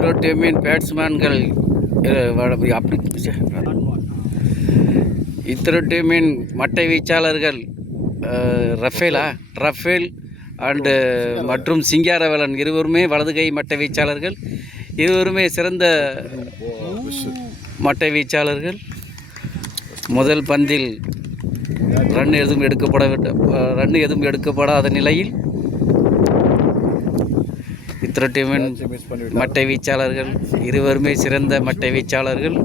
இத்தனை பேட்ஸ்மேன்கள் அப்படி இத்தனை மட்டை வீச்சாளர்கள் ரஃபேல் அண்டு மற்றும் சிங்காரவேலன் இருவருமே வலது கை மட்டை வீச்சாளர்கள். இருவருமே சிறந்த மட்டை வீச்சாளர்கள். முதல் பந்தில் ரன் எதுவும் எடுக்கப்படாத நிலையில் இத்தனை மட்டை வீச்சாளர்கள் இருவருமே சிறந்த மட்டை வீச்சாளர்கள்.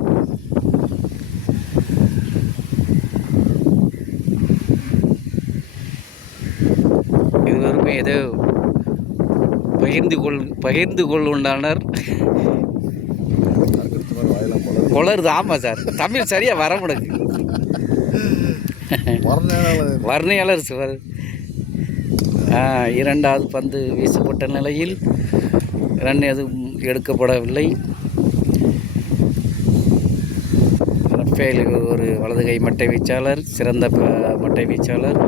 இருவருமே ஏதோ பகிர்ந்து கொள்ளுண்டானர். கொளருது. ஆமாம் சார், தமிழ் சரியாக வர முடக்கு. வர்ணையாளர் சார். இரண்டாவது பந்து வீசப்பட்ட நிலையில் ரன் எதுவும் எடுக்கப்படவில்லை. ரஃபேல் ஒரு வலதுகை மட்டை வீச்சாளர், சிறந்த மட்டை வீச்சாளர்,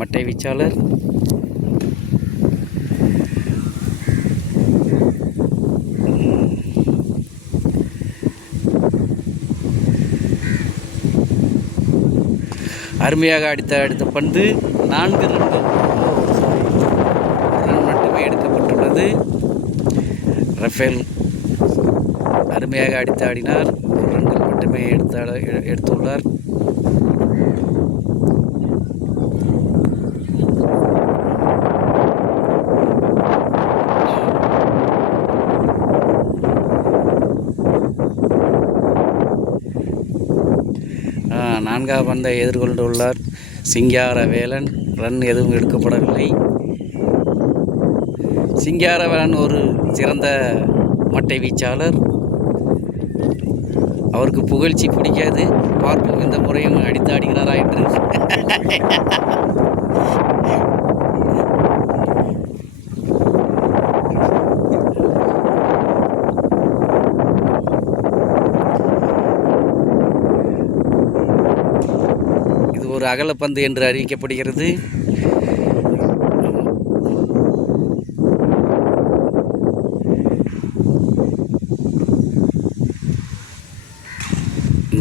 மட்டை வீச்சாளர். அருமையாக அடுத்த பந்து 4 ரன் மட்டுமே எடுக்கப்பட்டுள்ளது. ரஃபேல் அருமையாக ஆடினார். 1 ரன்கள் மட்டுமே எடுத்துள்ளார். நான்காவது பந்தை எதிர்கொண்டுள்ளார் சிங்காரவேலன். ரன் எதுவும் எடுக்கப்படவில்லை. சிங்காரவேலன் ஒரு சிறந்த மட்டை வீச்சாளர். அவருக்கு புகழ்ச்சி பிடிக்காது. பார்ப்போம் இந்த முறையும் ஆடுகிறாரா என்று. ஒரு அகலப்பந்து என்று அறிவிக்கப்படுகிறது.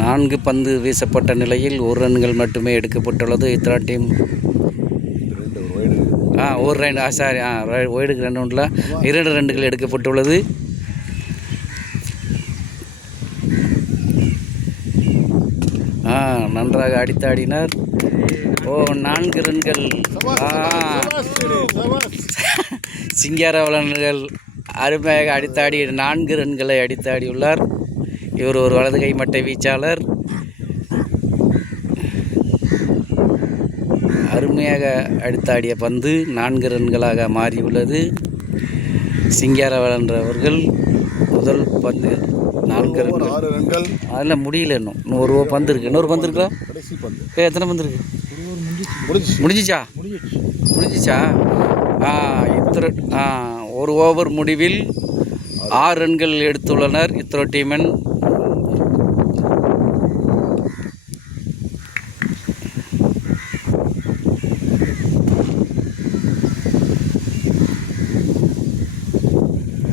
நான்கு பந்து வீசப்பட்ட நிலையில் 1 ரன்கள் மட்டுமே எடுக்கப்பட்டுள்ளது. இத்தனை டீம் 1 ரன் சாரி ஒய்டுக்கு 2 ரன்ல 2 ரன்கள் எடுக்கப்பட்டுள்ளது. நன்றாக ஆடினார். 4 ரன்கள். சிங்காரவேலன்கள் அருமையாக அடித்தாடி 4 ரன்களை அடித்தாடியுள்ளார். இவர் ஒரு வலது கை மட்டை வீச்சாளர். அருமையாக அடித்தாடிய பந்து 4 ரன்களாக மாறியுள்ளது. சிங்காரவேலன் அவர்கள் முதல் பந்து 4 ரன்கள். அதில் முடியல. இன்னும் ஒரு பந்து இருக்குது. இன்னொரு பந்து இருக்கா? எத்தனை பந்து இருக்குது? முடிஞ்சிச்சா? இத்தனை 1 ஓவர் முடிவில் 6 ரன்கள் எடுத்துள்ளனர் இத்தனை டீமன்.